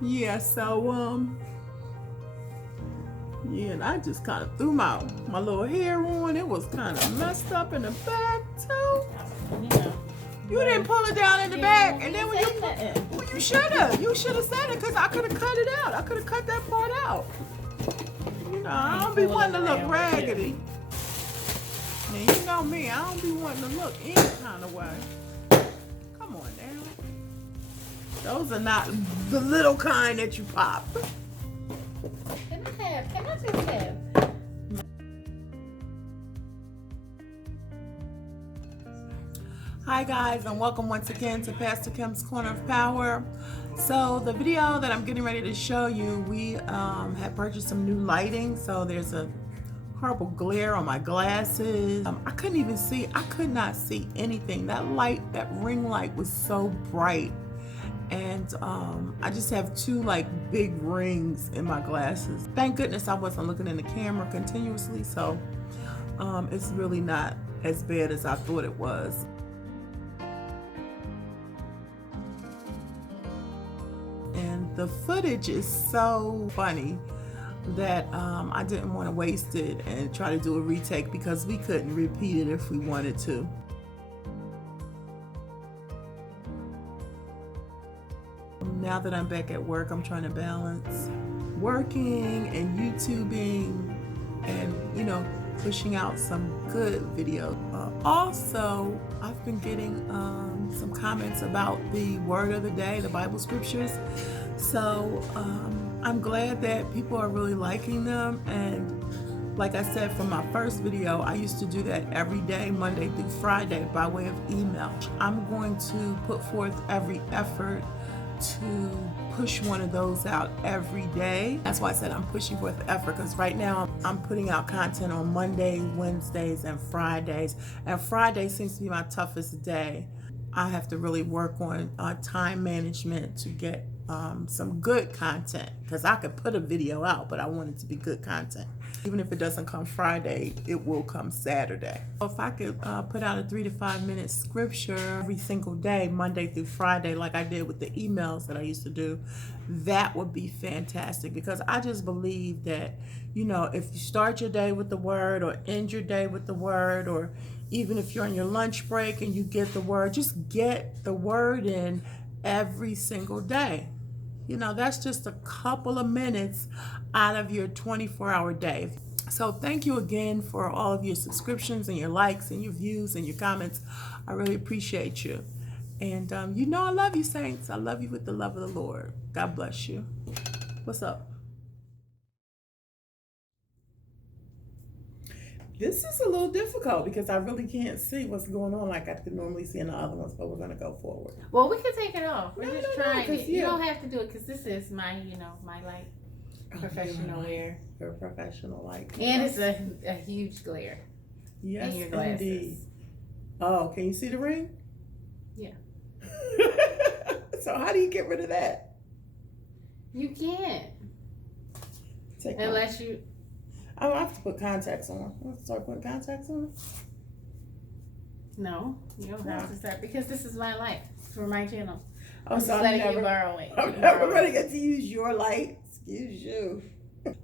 Yeah, so yeah, and I just kind of threw my little hair on. It was kind of messed up in the back too. Yeah. You didn't pull it down in the back, and then when you nothing. you should have said it, because I could have cut it out. I could have cut that part out. You know, I don't be wanting to look raggedy. And you know me, I don't be wanting to look any kind of way. Come on now. Those are not the little kind that you pop. Can I just have? Hi guys, and welcome once again to Pastor Kim's Corner of Power. So the video that I'm getting ready to show you, we had purchased some new lighting. So there's a horrible glare on my glasses. I couldn't even see, I could not see anything. That light, that ring light was so bright. And I just have two like big rings in my glasses. Thank goodness I wasn't looking in the camera continuously, so it's really not as bad as I thought it was. And the footage is so funny that I didn't want to waste it and try to do a retake, because we couldn't repeat it if we wanted to. Now that I'm back at work, I'm trying to balance working and YouTubing and, you know, pushing out some good videos. Also, I've been getting some comments about the word of the day, the Bible scriptures. So I'm glad that people are really liking them. And like I said from my first video, I used to do that every day, Monday through Friday, by way of email. I'm going to put forth every effort to push one of those out every day. That's why I said I'm pushing forth the effort, because right now I'm putting out content on Mondays, Wednesdays, and Fridays. And Friday seems to be my toughest day. I have to really work on time management to get some good content, because I could put a video out, but I want it to be good content. Even if it doesn't come Friday, it will come Saturday. If I could put out a 3 to 5 minute scripture every single day, Monday through Friday, like I did with the emails that I used to do, that would be fantastic. Because I just believe that, you know, if you start your day with the word, or end your day with the word, or even if you're on your lunch break and you get the word, just get the word in every single day. You know, that's just a couple of minutes out of your 24-hour day. So thank you again for all of your subscriptions and your likes and your views and your comments. I really appreciate you. And you know I love you, saints. I love you with the love of the Lord. God bless you. What's up? This is a little difficult because I really can't see what's going on like I could normally see in the other ones, but we're going to go forward. Well, we can take it off. We're just trying it. Yeah. You don't have to do it, because this is my, you know, my light. Professional wear. You're a professional light. And it's a huge glare. Yes, in your glasses. Indeed. Oh, can you see the ring? Yeah. So how do you get rid of that? You can't. Unless you... I have to put contacts on. I have to start putting contacts on? No, you don't have to start, because this is my light for my channel. Oh, so I'm letting you borrow it. I'm never going to get to use your light. Excuse you.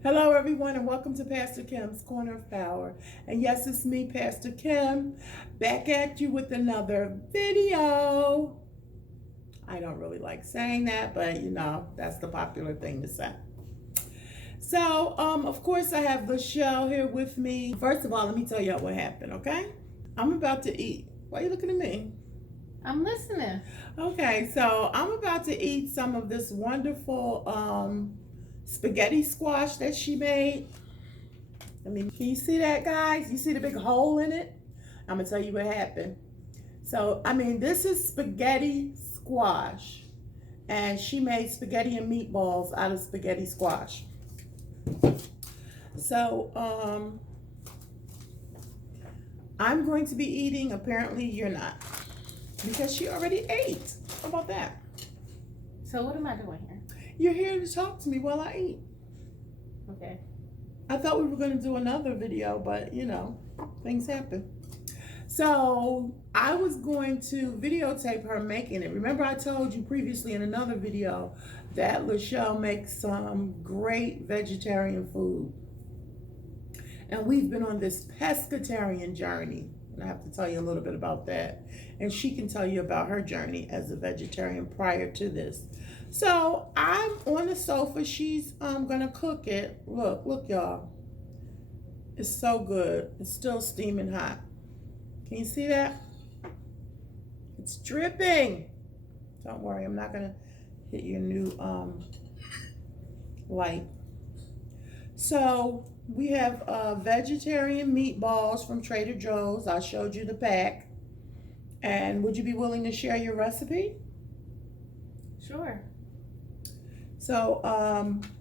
Hello, everyone, and welcome to Pastor Kim's Corner of Power. And yes, it's me, Pastor Kim, back at you with another video. I don't really like saying that, but you know, that's the popular thing to say. So, of course, I have Lichelle here with me. First of all, let me tell y'all what happened, okay? I'm about to eat. Why are you looking at me? I'm listening. Okay, so I'm about to eat some of this wonderful spaghetti squash that she made. I mean, can you see that, guys? You see the big hole in it? I'm gonna tell you what happened. So, I mean, this is spaghetti squash, and she made spaghetti and meatballs out of spaghetti squash. So, I'm going to be eating. Apparently, you're not, because she already ate. How about that? So what am I doing here? You're here to talk to me while I eat. Okay. I thought we were going to do another video, but you know, things happen. So I was going to videotape her making it. Remember I told you previously in another video that Lichelle makes some great vegetarian food. And we've been on this pescatarian journey. And I have to tell you a little bit about that. And she can tell you about her journey as a vegetarian prior to this. So I'm on the sofa. She's gonna cook it. Look, y'all. It's so good. It's still steaming hot. Can you see that? It's dripping. Don't worry, I'm not gonna hit your new light. So we have vegetarian meatballs from Trader Joe's. I showed you the pack. And would you be willing to share your recipe? Sure. So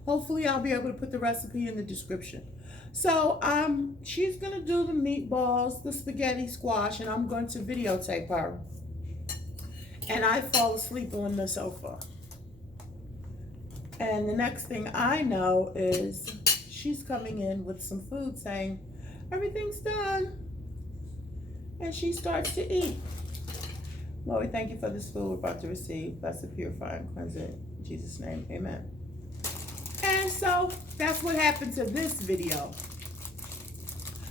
hopefully I'll be able to put the recipe in the description. So she's gonna do the meatballs, the spaghetti squash, and I'm going to videotape her. And I fall asleep on the sofa. And the next thing I know is she's coming in with some food saying, everything's done. And she starts to eat. Lord, we thank you for this food we're about to receive. Bless it, purify, and cleanse it. In Jesus' name, amen. And so that's what happened to this video.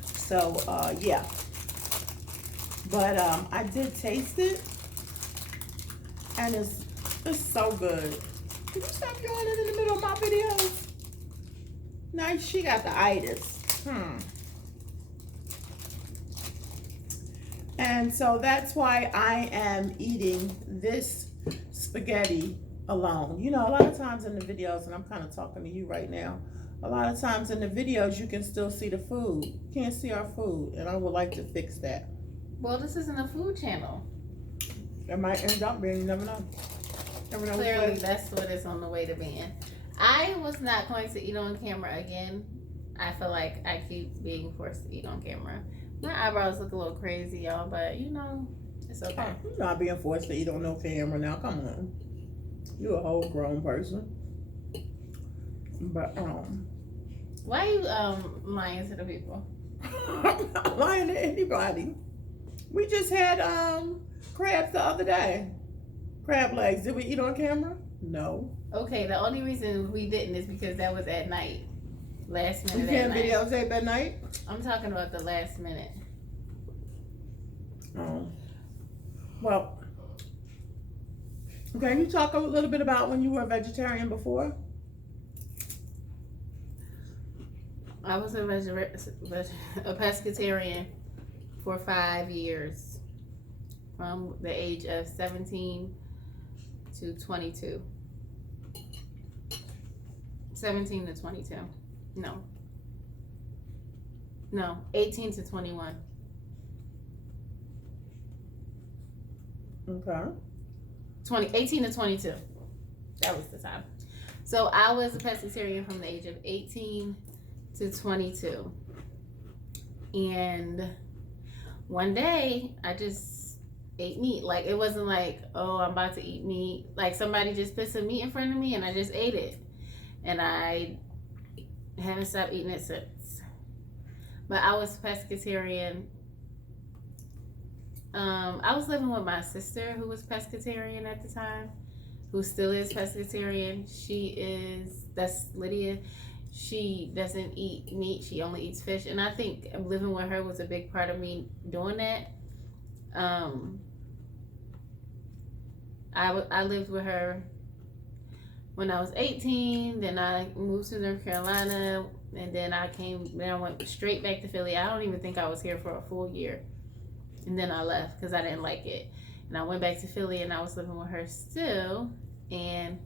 So, yeah. But I did taste it. And it's so good. Can you stop yawning in the middle of my videos? Now she got the itis. And so that's why I am eating this spaghetti alone. You know, a lot of times in the videos, and I'm kind of talking to you right now, a lot of times in the videos you can still see the food. You can't see our food, and I would like to fix that. Well, this isn't a food channel. It might end up being, you never know. Clearly, that's what it's on the way to being. I was not going to eat on camera again. I feel like I keep being forced to eat on camera. My eyebrows look a little crazy, y'all, but you know, it's okay. You're not being forced to eat on no camera now. Come on. You're a whole grown person. But, why are you lying to the people? I'm not lying to anybody. We just had crabs the other day. Crab legs. Did we eat on camera? No. Okay, the only reason we didn't is because that was at night. Last minute. You can't videotape at night? I'm talking about the last minute. Oh. Well, can you talk a little bit about when you were a vegetarian before? I was a pescatarian for 5 years, from the age of 17 to 22. 17 to 22. No, 18 to 21. Okay. 18 to 22. That was the time. So I was a pescatarian from the age of 18 to 22. And one day I just ate meat. Like, it wasn't like, oh, I'm about to eat meat. Like, somebody just put some meat in front of me and I just ate it. And I haven't stopped eating it since. But I was pescatarian. I was living with my sister who was pescatarian at the time, who still is pescatarian. That's Lydia. She doesn't eat meat. She only eats fish. And I think living with her was a big part of me doing that. I lived with her when I was 18. Then I moved to North Carolina. And then I went straight back to Philly. I don't even think I was here for a full year. And then I left because I didn't like it. And I went back to Philly and I was living with her still. And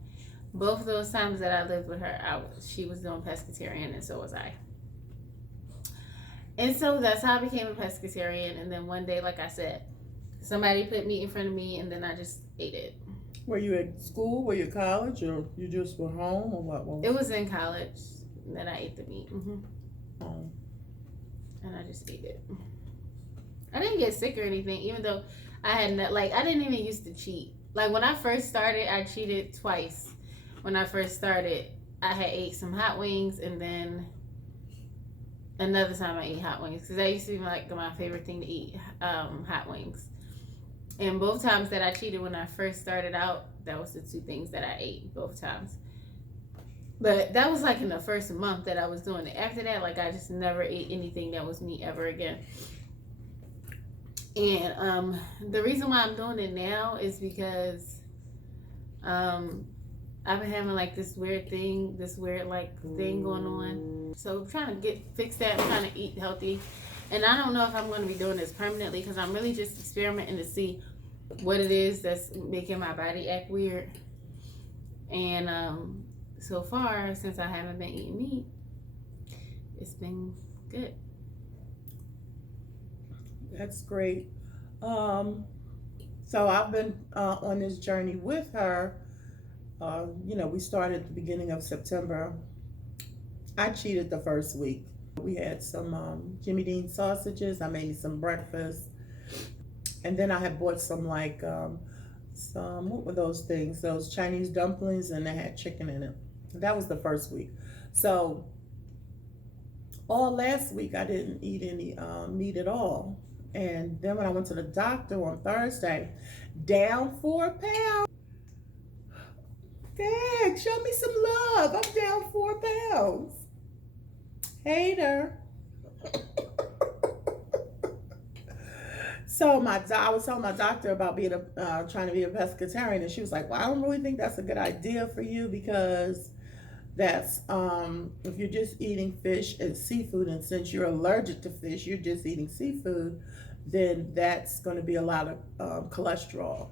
both of those times that I lived with her, she was doing pescatarian and so was I. And so that's how I became a pescatarian. And then one day, like I said, somebody put meat in front of me and then I just ate it. Were you at school? Were you at college? Or you just were home? Or what? It was in college. And then I ate the meat. Oh. And I just ate it. I didn't get sick or anything, even though I didn't even used to cheat. Like, when I first started, I cheated twice. When I first started, I had ate some hot wings and then another time I ate hot wings because that used to be like my favorite thing to eat, hot wings. And both times that I cheated when I first started out, that was the two things that I ate both times. But that was like in the first month that I was doing it. After that, like I just never ate anything that was meat ever again. And the reason why I'm doing it now is because I've been having like this weird thing going on. So I'm trying to fix that. I'm trying to eat healthy. And I don't know if I'm going to be doing this permanently because I'm really just experimenting to see what it is that's making my body act weird. And so far, since I haven't been eating meat, it's been good. That's great. So I've been on this journey with her. We started at the beginning of September. I cheated the first week. We had some Jimmy Dean sausages. I made some breakfast. And then I had bought some what were those things? Those Chinese dumplings, and they had chicken in it. That was the first week. So all last week I didn't eat any meat at all. And then when I went to the doctor on Thursday, down 4 pounds. Dad, show me some love. I'm down 4 pounds. Hater. So I was telling my doctor about being trying to be a pescatarian, and she was like, "Well, I don't really think that's a good idea for you because that's if you're just eating fish and seafood, and since you're allergic to fish, you're just eating seafood, then that's going to be a lot of cholesterol.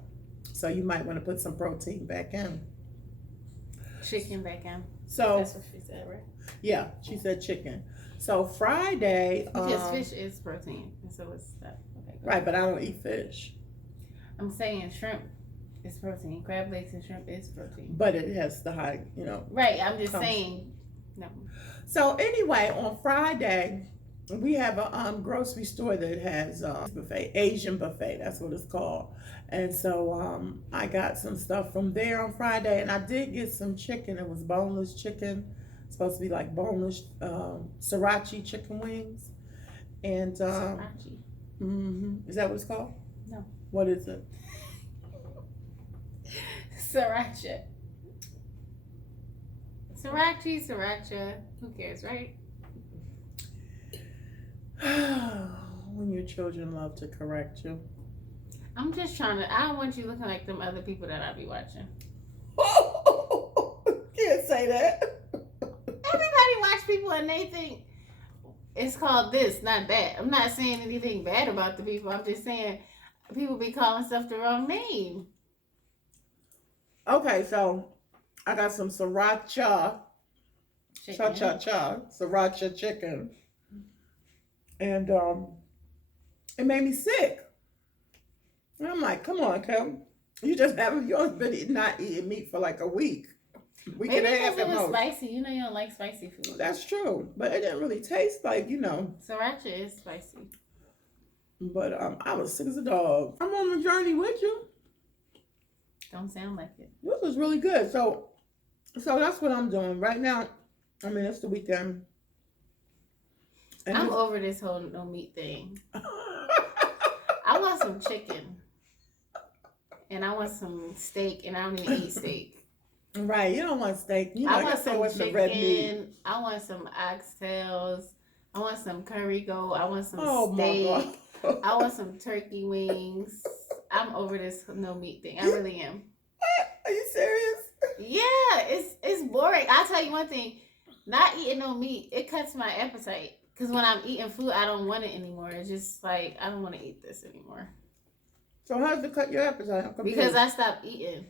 So you might want to put some protein back in." Chicken back in. So that's what she said, right? Yeah, she said chicken. So Friday, because fish is protein, and so it's that. Okay, right, but I don't eat fish. I'm saying shrimp is protein. Crab legs and shrimp is protein. But it has the high, Right, I'm just saying. No. So anyway, on Friday, we have a grocery store that has buffet, Asian buffet. That's what it's called. And so I got some stuff from there on Friday, and I did get some chicken. It was boneless chicken. It's supposed to be like boneless sriracha chicken wings. And Sriracha. Is that what it's called? No. What is it? Sriracha. Sriracha. Who cares, right? When your children love to correct you. I'm just trying to. I don't want you looking like them other people that I be watching. Can't say that. Everybody watch people and they think it's called this, not that. I'm not saying anything bad about the people. I'm just saying people be calling stuff the wrong name. Okay, so I got some sriracha. Sriracha chicken. And it made me sick. And I'm like, come on, Kim. You only been not eating meat for like a week. Maybe because it was spicy. You don't like spicy food. That's true. But it didn't really taste like, Sriracha is spicy. But I was sick as a dog. I'm on the journey with you. Don't sound like it. This was really good. So that's what I'm doing. Right now, it's the weekend. And I'm over this whole no meat thing. I want some chicken. And I want some steak, and I don't even eat steak. Right, you don't want steak. I want some chicken. I want some oxtails. I want some curry goat. I want some steak. I want some turkey wings. I'm over this no meat thing. I really am. Are you serious? Yeah, it's boring. I'll tell you one thing. Not eating no meat, it cuts my appetite. Because when I'm eating food, I don't want it anymore. It's just like, I don't want to eat this anymore. So how does it cut your appetite? Because I stopped eating.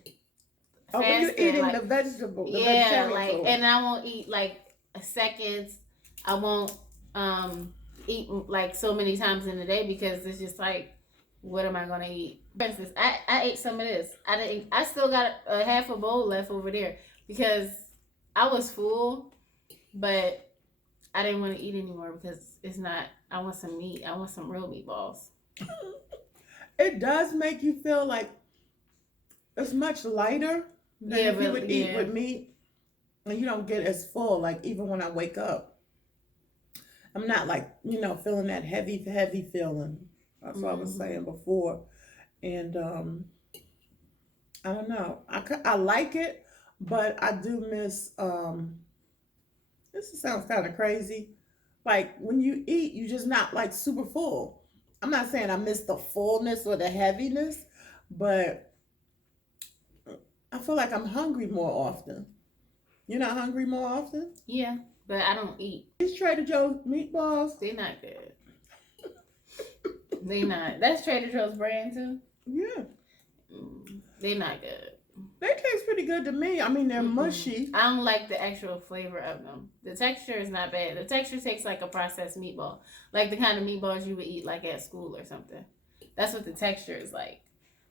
Oh, you're eating the vegetable. Food. And I won't eat like seconds. I won't eat like so many times in a day because it's just like, what am I gonna eat? For instance, I ate some of this. I still got a half a bowl left over there because I was full, but I didn't want to eat anymore because it's not. I want some meat. I want some real meatballs. It does make you feel like it's much lighter than if you would eat with meat, and you don't get as full. Like even when I wake up, I'm not like, feeling that heavy feeling. That's what I was saying before. And I don't know. I like it, but I do miss. This sounds kind of crazy. Like when you eat, you just not like super full. I'm not saying I miss the fullness or the heaviness, but I feel like I'm hungry more often. You're not hungry more often? Yeah, but I don't eat. These Trader Joe's meatballs. They're not good. They not. That's Trader Joe's brand too. Yeah. They not good. They taste pretty good to me. I mean, they're mushy. I don't like the actual flavor of them. The texture is not bad. The texture tastes like a processed meatball, like the kind of meatballs you would eat like at school or something. That's what the texture is like.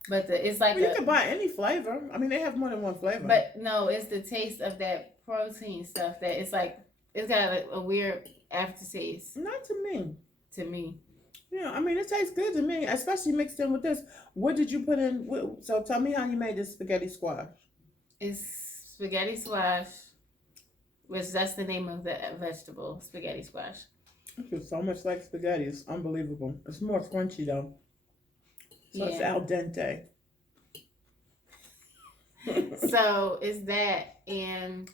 But it's like you can buy any flavor. I mean, they have more than one flavor. But no, it's the taste of that protein stuff that it's like it's got a weird aftertaste. Not to me. To me. Yeah, I mean, it tastes good to me, especially mixed in with this. What did you put in? So tell me how you made this spaghetti squash. It's spaghetti squash, which that's the name of the vegetable, spaghetti squash. It feels so much like spaghetti. It's unbelievable. It's more crunchy though. So it's al dente. So it's that and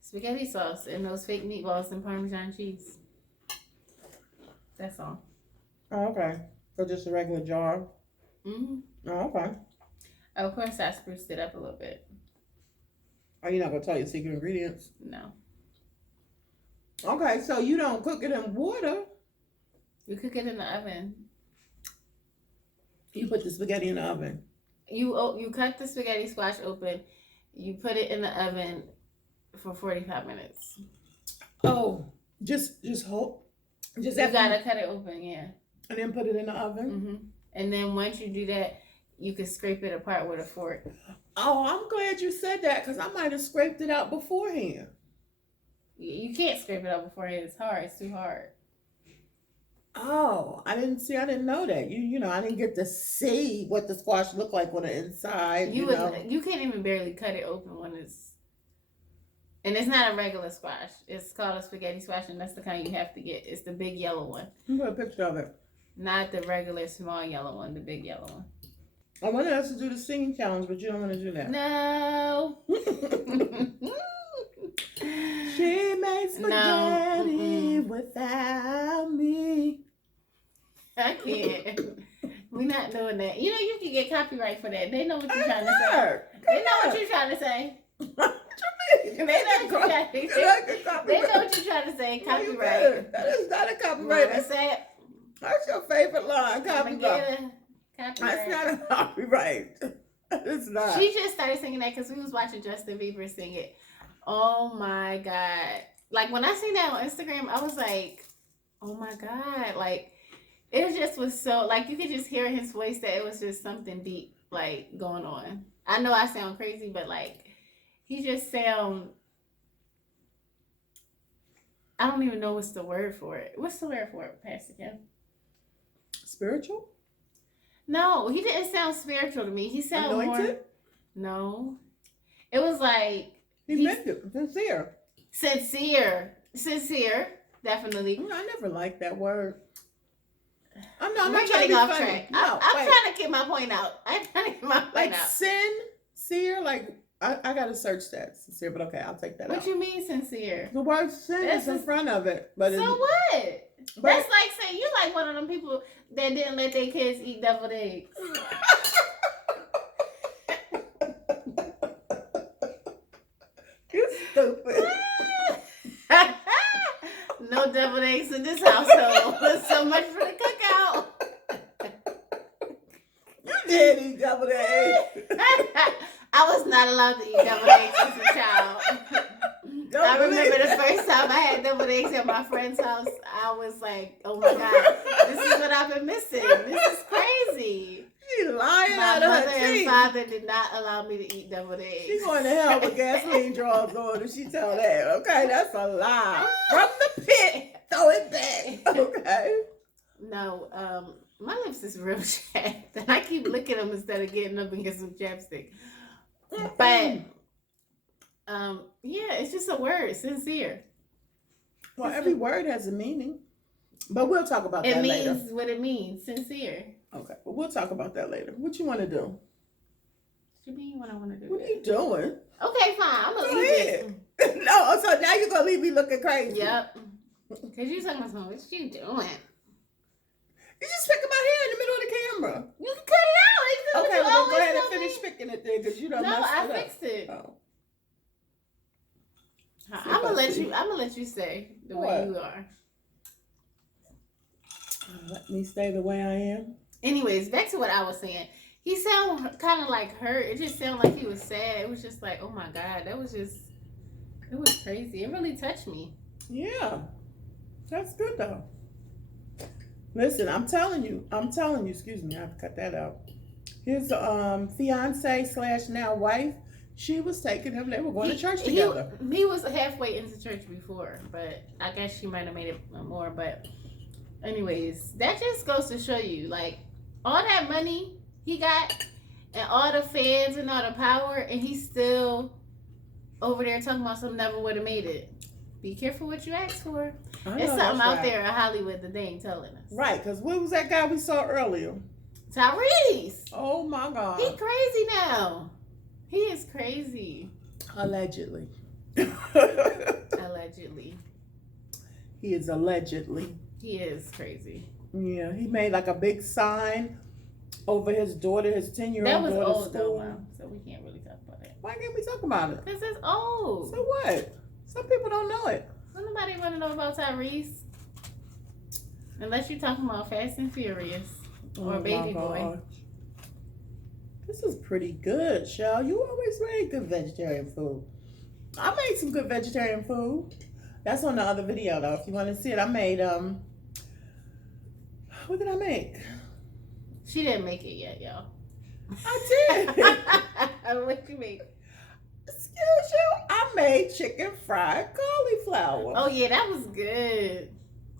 spaghetti sauce and those fake meatballs and Parmesan cheese. That's all. Oh, okay. So just a regular jar? Mm-hmm. Oh, okay. Of course, I spruced it up a little bit. Are you not going to tell your secret ingredients? No. Okay, so you don't cook it in water. You cook it in the oven. You put the spaghetti in the oven. You cut the spaghetti squash open. You put it in the oven for 45 minutes. Oh, just hold. You gotta cut it open, yeah. And then put it in the oven? Mm-hmm. And then once you do that, you can scrape it apart with a fork. Oh, I'm glad you said that because I might have scraped it out beforehand. You can't scrape it out beforehand. It's hard. It's too hard. Oh, I didn't know that. You know, I didn't get to see what the squash looked like on the inside. You can't even barely cut it open when it's. And it's not a regular squash. It's called a spaghetti squash, and that's the kind you have to get. It's the big yellow one. I'm put a picture of it. Not the regular small yellow one, the big yellow one. I wanted us to do the singing challenge, but you don't want to do that. No. She makes spaghetti without me. I can't. We're not doing that. You know, you can get copyright for that. They know what you're trying to say. They know what you're trying to say. They know what you're trying to say. Copyright. That is not a copyright. That's your favorite line. Copyright. That's not a copyright. It's not. She just started singing that because we was watching Justin Bieber sing it. Oh my God. Like when I seen that on Instagram, I was like, oh my God. Like it just was so, like you could just hear in his voice that it was just something deep like going on. I know I sound crazy, but like he just sound, I don't even know what's the word for it. What's the word for it, Pastor Kim? Spiritual? No, he didn't sound spiritual to me. He sounded anointed? More. No. It was like he meant it. Sincere, definitely. I never liked that word. I'm not getting off track. I'm trying to get my point out. Like sincere, like I gotta search that sincere, but okay, I'll take that out. What you mean sincere? The word sin is in front of it, but so what? That's like saying you like one of them people that didn't let their kids eat deviled eggs. You're stupid. No deviled eggs in this household. So much for the cookout. You did eat deviled eggs. I was not allowed to eat deviled eggs as a child. I remember the first time I had deviled eggs at my friend's house. I was like, oh my God, this is what I've been missing. This is crazy. She's lying out of her teeth. My mother and father did not allow me to eat deviled eggs. She's going to hell with gasoline draws on if she tell that. Okay, that's a lie. From the pit, throw it back. Okay. No, my lips is real chapped. And I keep licking them instead of getting up and get some chapstick. But yeah, it's just a word, sincere. Well, every word has a meaning. But we'll talk about It that means later. what it means, sincere. Okay, but we'll talk about that later. What you want to do? What you mean what I want to do? What are you doing? Okay, fine. I'm gonna leave ahead. it. No, so now you're gonna leave me looking crazy. Yep. Cause you talking about what you doing? You just picking my hair in the middle of the camera. You can cut it out. Okay, well then go ahead and finish picking it then, because you don't. No, I it fixed it. Oh. I'm gonna let you stay the way you are. Let me stay the way I am. Anyways, back to what I was saying. He sounded kind of like hurt. It just sounded like he was sad. It was just like, oh my God, it was crazy. It really touched me. Yeah, that's good though. Listen, I'm telling you, excuse me, I have to cut that out. His fiance / now wife, she was taking him, they were going to church together. He was halfway into church before, but I guess she might have made it more. But anyways, that just goes to show you, like, all that money he got and all the fans and all the power, and he's still over there talking about some never would have made it. Be careful what you ask for. It's something out there in Hollywood that they ain't telling us. Right, because what was that guy we saw earlier? Tyrese. Oh my God. He crazy now. He is crazy. Allegedly. Allegedly. He is allegedly. He is crazy. Yeah, he made like a big sign over his daughter, his 10-year-old That was daughter's old school. though, Mom, so we can't really talk about it. Why can't we talk about it? Because it's old. So what? Some people don't know it. Nobody want to know about Tyrese. Unless you're talking about Fast and Furious or Baby Boy. This is pretty good, Shell. You always made good vegetarian food. I made some good vegetarian food. That's on the other video though. If you want to see it, I made what did I make? She didn't make it yet, y'all. I did. What you make? Excuse you. I made chicken fried cauliflower. Oh yeah, that was good.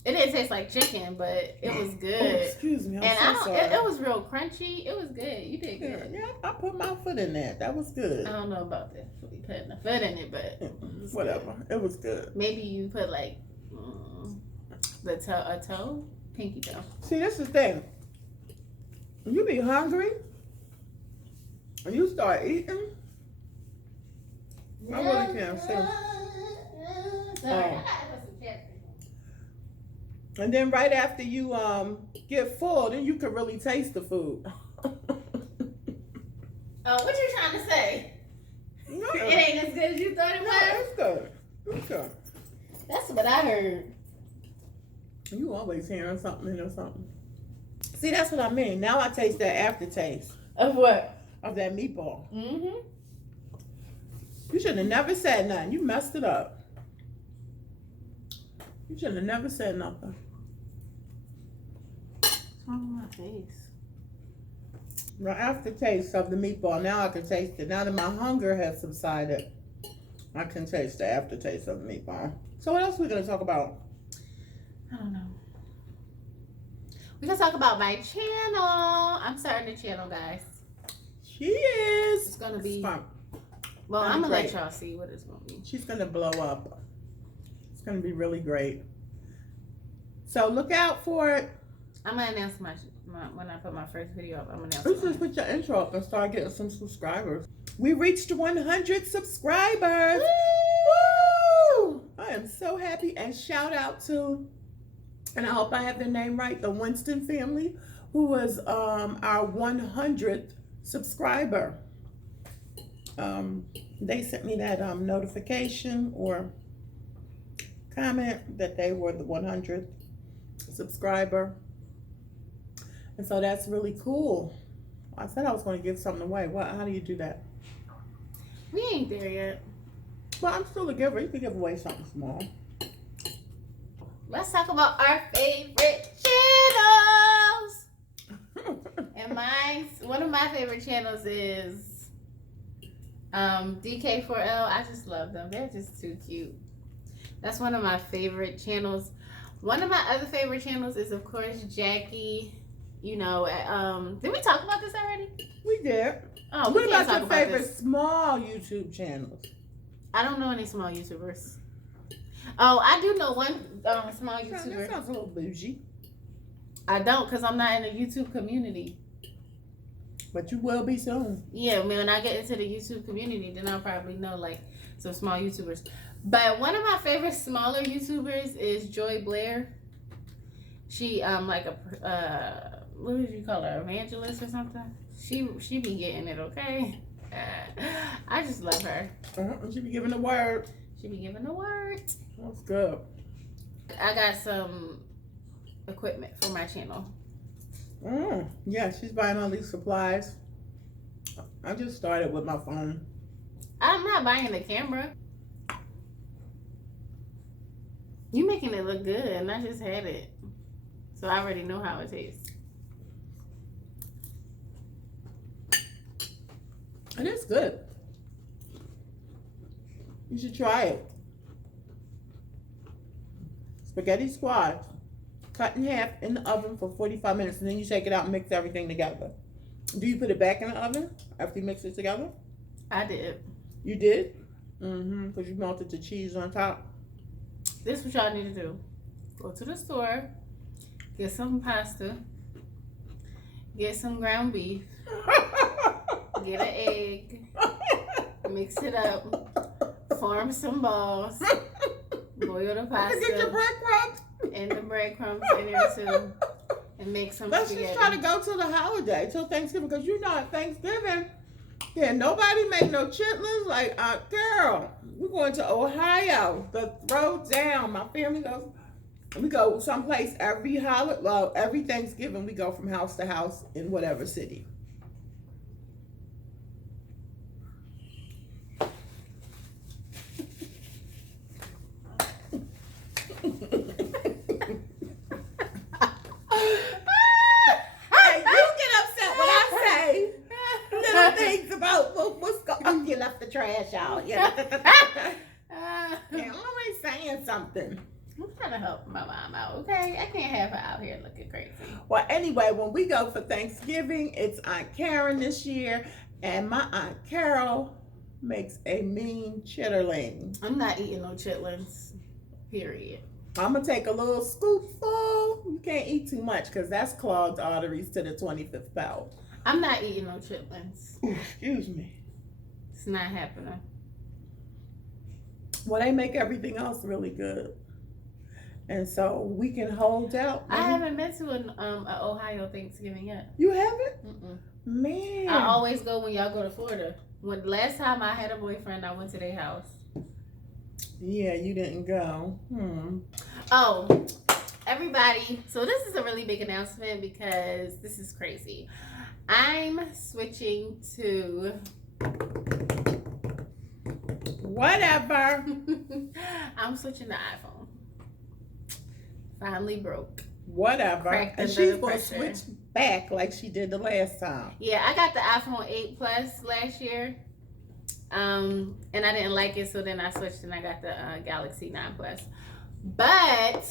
It didn't taste like chicken, but it was good. Oh, excuse me. I'm so sorry. It was real crunchy. It was good. You did good. Yeah, I put my foot in that. That was good. I don't know about that. We putting a foot in it, but whatever. Good. It was good. Maybe you put like a toe, pinky toe. See, this is the thing. When you be hungry and you start eating, I really can't see. And then right after you get full, then you can really taste the food. Oh, what you trying to say? No. It ain't as good as you thought it was? No, it's good. It's good. That's what I heard. You always hearing something or something. See, that's what I mean. Now I taste that aftertaste. Of what? Of that meatball. Mm-hmm. You should have never said nothing. You messed it up. You should have never said nothing. What's wrong with my face? The aftertaste of the meatball. Now I can taste it. Now that my hunger has subsided, I can taste the aftertaste of the meatball. So what else are we going to talk about? I don't know. We're going to talk about my channel. I'm starting the channel, guys. She is. It's going to be... Fun. Well, I'm going to let y'all see what it's going to be. She's going to blow up. It's going to be really great. So look out for it. I'm going to announce my when I put my first video up. I'm going to announce Let's just put your intro up and start getting some subscribers. We reached 100 subscribers. Woo! I am so happy. And shout out to, and I hope I have their name right, the Winston family, who was our 100th subscriber. They sent me that notification or comment that they were the 100th subscriber. And so that's really cool. I said I was going to give something away. How do you do that? We ain't there yet. Well, I'm still a giver. You can give away something small. Let's talk about our favorite channels. And one of my favorite channels is DK4L. I just love them. They're just too cute. That's one of my favorite channels. One of my other favorite channels is, of course, Jackie. You know, did we talk about this already? We did. Oh, what about your favorite small YouTube channels? I don't know any small YouTubers. Oh, I do know one small That YouTuber. sounds a little bougie. I don't, because I'm not in the YouTube community. But you will be soon. Yeah, when I get into the YouTube community, then I'll probably know like some small YouTubers. But one of my favorite smaller YouTubers is Joy Blair. She like a what did you call her, evangelist or something? She be getting it, okay. I just love her. She be giving the word. She be giving the word. That's good. I got some equipment for my channel. Yeah, she's buying all these supplies. I just started with my phone. I'm not buying the camera. You making it look good, and I just had it, so I already know how it tastes. It is good. You should try it. Spaghetti squash. Cut in half in the oven for 45 minutes, and then you take it out and mix everything together. Do you put it back in the oven after you mix it together? I did. You did? Because you melted the cheese on top. This is what y'all need to do. Go to the store, get some pasta, get some ground beef, get an egg, mix it up, form some balls, boil the pasta. Get your breadcrumbs. And the breadcrumbs in there too. And make some Let's spaghetti. just try to go to the holiday, till Thanksgiving, because you know at Thanksgiving, yeah, nobody make no chitlins. Like, girl, we're going to Ohio, the throw down. My family goes, we go someplace every holiday, well, every Thanksgiving, we go from house to house in whatever city. Things about what's going on. You left the trash out. Yeah. I'm always saying something. I'm trying to help my mom out, okay? I can't have her out here looking crazy. Well, anyway, when we go for Thanksgiving, it's Aunt Karen this year, and my Aunt Carol makes a mean chitterling. I'm not eating no chitlins, period. I'm going to take a little scoopful. You can't eat too much because that's clogged arteries to the 25th belt. I'm not eating no chitlins. Excuse me. It's not happening. Well, they make everything else really good. And so we can hold out. I haven't been to an Ohio Thanksgiving yet. You haven't? Mm-mm. Man. I always go when y'all go to Florida. When last time I had a boyfriend, I went to their house. Yeah, you didn't go. Oh, everybody. So this is a really big announcement because this is crazy. I'm switching to whatever. I'm switching to iPhone. Finally broke. Whatever. And she's going to switch back like she did the last time. Yeah, I got the iPhone 8 Plus last year. And I didn't like it, so then I switched and I got the Galaxy 9 Plus. But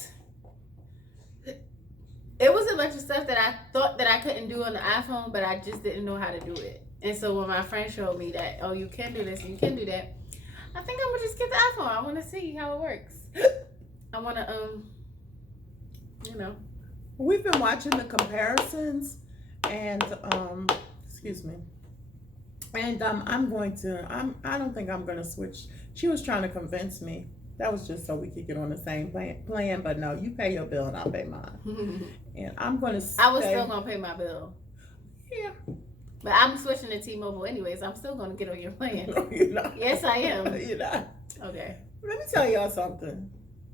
it was a bunch of stuff that I thought that I couldn't do on the iPhone, but I just didn't know how to do it. And so when my friend showed me that, oh, you can do this, you can do that, I think I'm gonna just get the iPhone. I want to see how it works. I want to, you know. We've been watching the comparisons, and excuse me. And I'm going to. I don't think I'm gonna switch. She was trying to convince me. That was just so we could get on the same plan. But no, you pay your bill and I'll pay mine. And I'm gonna. I was still gonna pay my bill. Yeah. But I'm switching to T-Mobile anyways. I'm still gonna get on your plan. No, you're not. Yes, I am. You're not. Okay. Let me tell y'all something.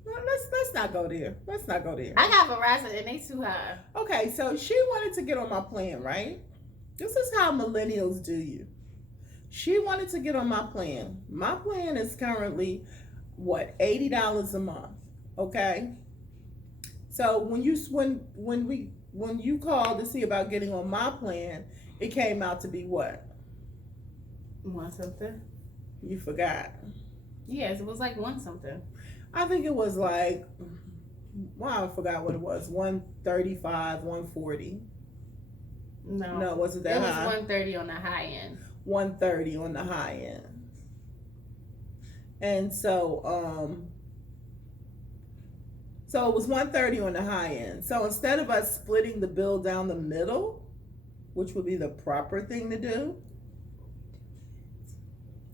Let's not go there. Let's not go there. I got Verizon and they too high. Okay, so she wanted to get on my plan, right? This is how millennials do you. She wanted to get on my plan. My plan is currently what, $80 a month. Okay. So when you called to see about getting on my plan, it came out to be what? One something. You forgot. Yes, it was like one something. I think it was like, wow, I forgot what it was. 135, 140. No, it wasn't that high. It was 130 on the high end. 130 on the high end. And so So it was 130 on the high end. So instead of us splitting the bill down the middle, which would be the proper thing to do,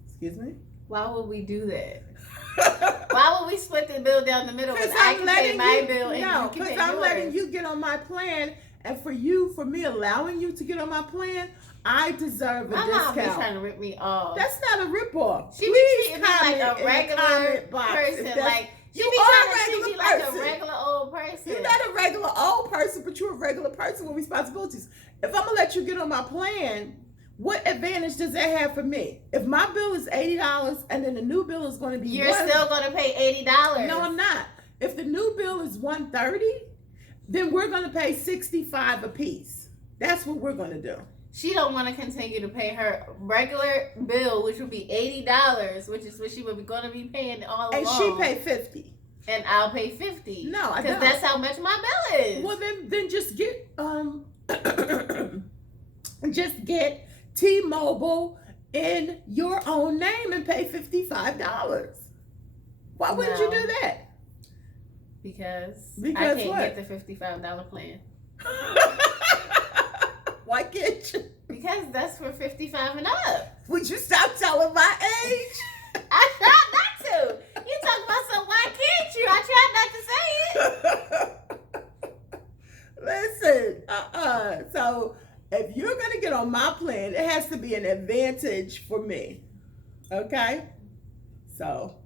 excuse me? Why would we do that? Why would we split the bill down the middle? Because I can pay my bill and you can pay because yours. I'm letting you get on my plan, and for me allowing you to get on my plan, I deserve a my discount. mom be trying to rip me off. That's not a rip off. She be treating me like a regular person. Like she be trying to treat you like a regular old person. You're not a regular old person, but you're a regular person with responsibilities. If I'm gonna let you get on my plan, what advantage does that have for me? If my bill is $80 and then the new bill is going to be you're still going to pay $80. No, I'm not. If the new bill is $130, then we're going to pay $65 a piece. That's what we're going to do. She don't want to continue to pay her regular bill, which would be $80, which is what she would be going to be paying all along. And she pay $50. And I'll pay $50. No, I don't. Because that's how much my bill is. Well, then just get just get T-Mobile in your own name and pay $55. Why wouldn't you do that? Because I can't what? get the $55 plan. Why can't you? Because that's for 55 and up. Would you stop telling my age? I tried not to. You talk about some, why can't you? I tried not to say it. Listen, so if you're going to get on my plan, it has to be an advantage for me. Okay? So.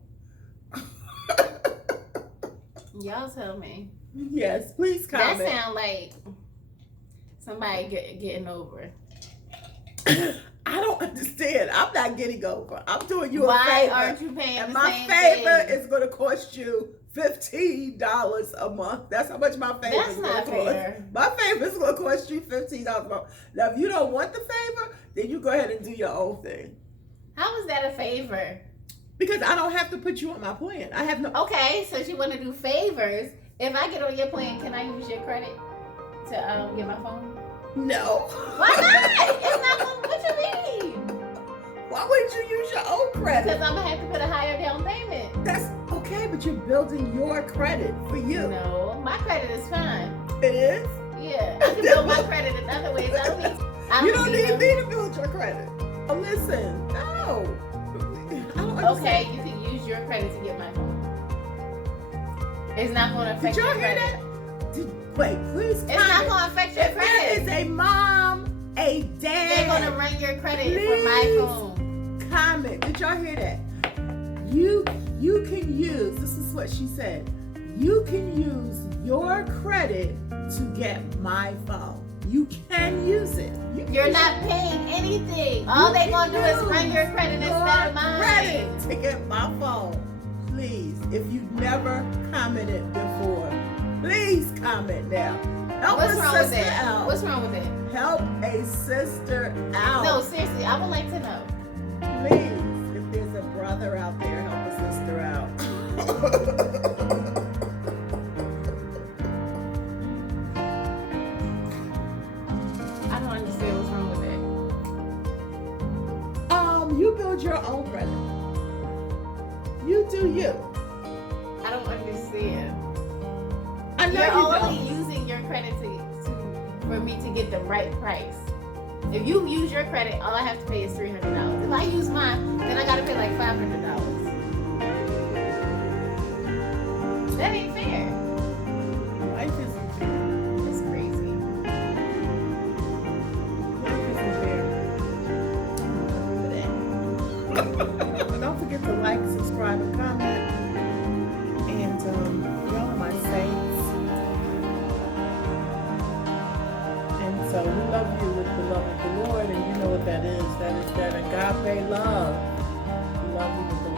Y'all tell me. Yes, please comment. That sound like somebody getting over. I don't understand. I'm not getting over. I'm doing you a favor. Why aren't you paying and the same my favor thing? is going to cost you $15 a month. That's how much my favor That's is going not to cost. fair. My favor is going to cost you $15 a month. Now, if you don't want the favor, then you go ahead and do your own thing. How is that a favor? Because I don't have to put you on my plan. I have no. Okay, so you want to do favors. If I get on your plan, can I use your credit to get my phone? No. Why not? It's not what you mean. Why wouldn't you use your own credit? Because I'm gonna have to put a higher down payment. That's okay, but you're building your credit for you. No, my credit is fine. It is? Yeah, I can build my credit in other ways. You don't need me to build your credit. Oh, listen, no. I don't understand. Okay, you can use your credit to get my phone. It's not going to affect Did your y'all hear credit. that? Wait, please comment. It's not going to affect your If there credit. is a mom, a dad. They're going to run your credit for my phone. Comment. Did y'all hear that? You can use, this is what she said, you can use your credit to get my phone. You can use it. You're not paying anything. All they're going to do is run your credit instead of mine. Credit to get my phone. Please, if you've never commented before, please comment now. Help What's a wrong with sister that? out. What's wrong with that? Help a sister out. No, seriously, I would like to know. Please, if there's a brother out there, help a sister out. I don't understand what's wrong with that. You build your own credit. You do you. I don't understand. I know You're you only don't. using your credit for me to get the right price. If you use your credit, all I have to pay is $300. If I use mine, then I gotta pay like $500. That ain't fair. Life isn't fair. It's crazy. Life isn't fair. Don't forget to like, subscribe, and comment. And y'all are my saints. And so we love you with the love of the Lord, and you know what that is. That is that agape love. We love you with the